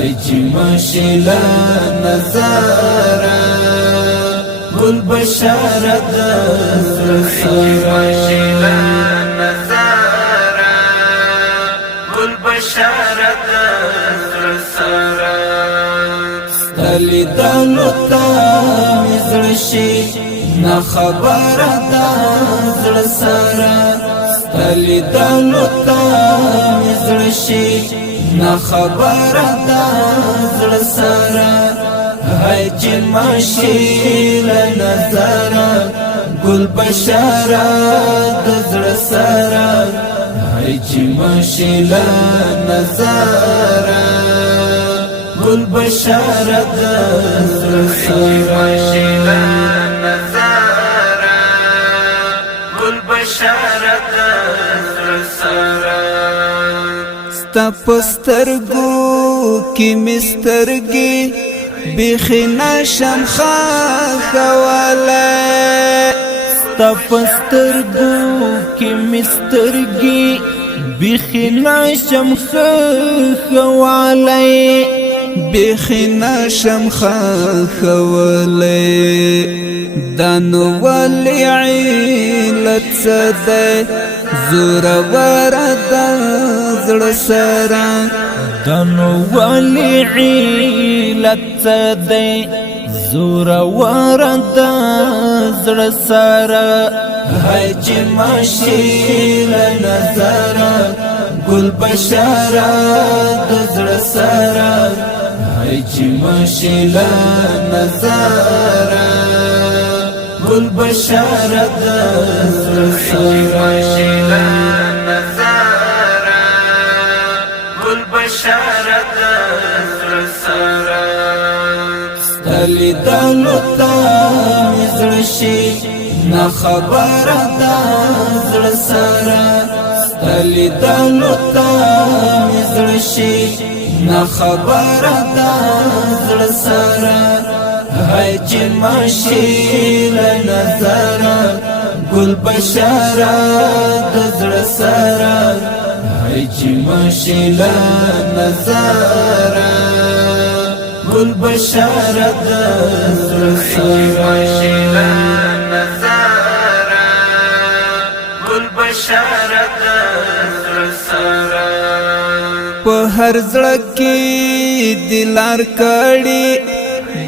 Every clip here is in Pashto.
هجی مشلا نظارا گل بشارت مشلا نظارا گل بشارت ستلی دلو تا مزرشی نا خبر دا زړ سره ستلی دلو تا مزرشی نا خبر دا زړ سره هجی مشیل نظر گل بشارت زړ سره هجی مشیل نظر گل بشارت زړ سره ستا پسترگو کی مسترگی بیخی نشم خواله ستا پسترگو کی مسترگی بیخی نشم خواله بیخی نشم خواله دانو ولی علت سده زور ورد زړ سره دانو ولی علت سده زور ورد زړ سره هجی مشیل نظر گل بشارت زړ سره هجی مشیل نظر گل بشارت زړ سره گل بشارت زړ سره ستلی دلو تا مزرشی نا خبر دا زړ سره ستلی دلو تا مزرشی نا خبر دا زړ سره هجی مشیل نظر گل بشارت زړ سره هجی مشیل نظر گل بشارت زړ سره گل بشارت زړ سره په هر زړه کې دلار کړي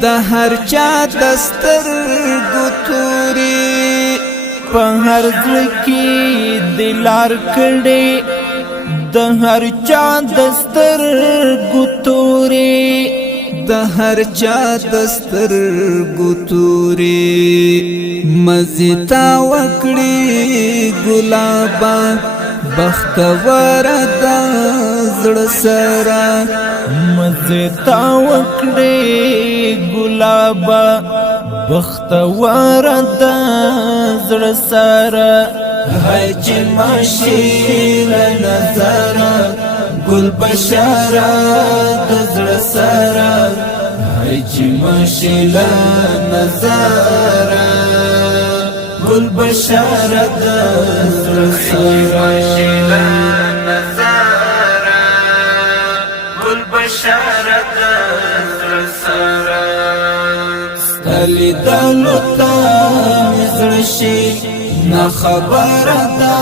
د هر چا دسترګو توري په هر ځل کې دلار کړي د هر چا دسترګو توري د هر چا دسترګو توري مزتا وکړي ګلابا بختور د زړ سره مزتا وکړي ګلابا بختور د زړ سره هجی مشیل نظر گل بشارت زړ سره هجی مشیل نظر گل بشارت زړ سره ستلی دلو تا مزرشی نا خبر دا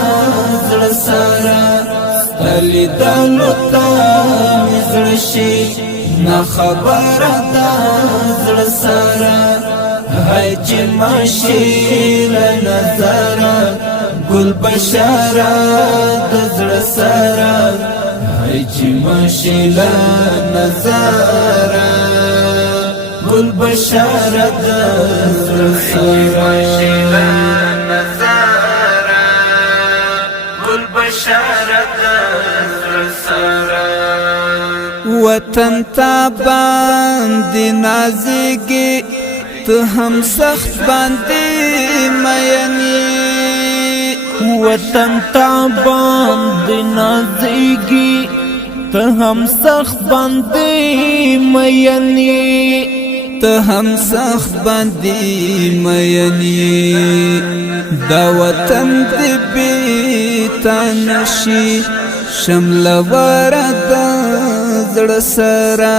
زړ سره ستلی دلو تا مزرشی نا خبر دا زړ سره هجی مشیل نظر گل بشارت زړ سره هجی مشیل نظر گل بشارت زړ سره گل بشارت زړ سره وطن تا باندې نازګي ته هم سخت باندې میني وطن تا باندې نازګي ته هم سخت باندې میني ته هم سخت باندې مینی دا وطن دې بیت نشي شمل وردا زړه سره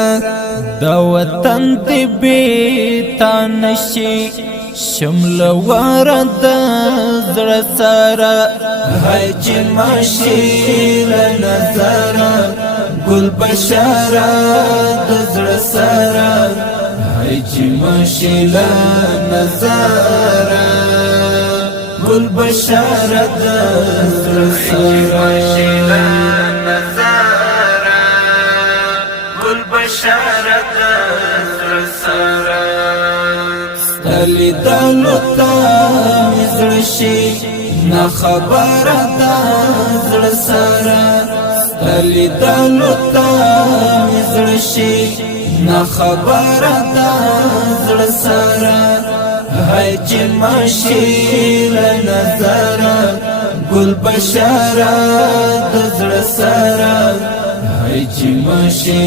د وطن دی بیتا نشي شمل ورد زړه سره حج ماشي نظر ګل بشارت زړه سره حج ماشي نظر ګل بشارت زړه سره ګل بشارت زړه سره ستلی دلو تا مزړشي نا خبر دا زړه سره ستلی دلو تا مزړشي نا خبر دا زړه سره حج ماشي نظر ګل بشارت زړه سره حج ماشي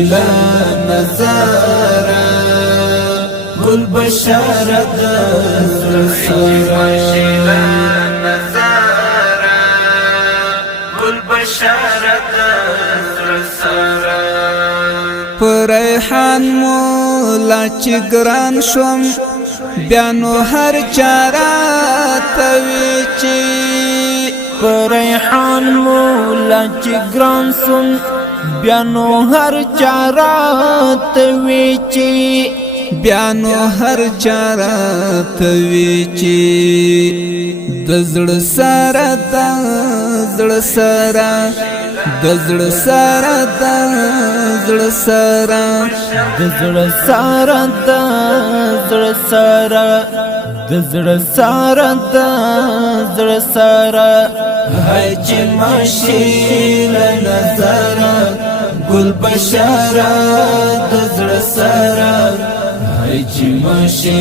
نظر ګل بشارت زړه سره ګل بشارت زړه سره پریحان مولا چې ګران شوم بیا نو هر چاره توي چې پریحان مولا چې ګران شوم بیا نو هر چاره توي چې بیا نو هر چاره توي چې د زړه سره د زړه سره د زړه سره د زړه سره د زړه سره د زړه سره د زړه سره د زړه سره حج ماشي نظر ګل بشارت زړه سره حج ماشي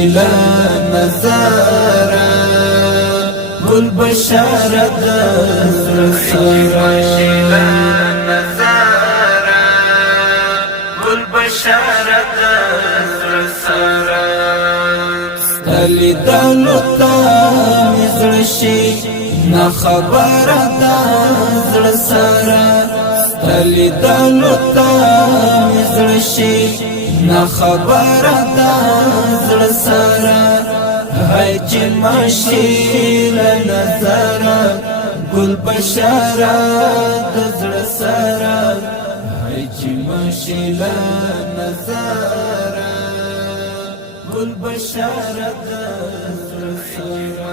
نظر ګل بشارت زړه سره ګل بشارت زړه سره ستلی دلو تا مزړشي نا خبر دا زړه سره ستلی دلو تا مزړشي نا خبر دا زړه سره حج ماشي نظر ګل بشارت زړه سره حج ماشي نظر ګل بشارت زړه سره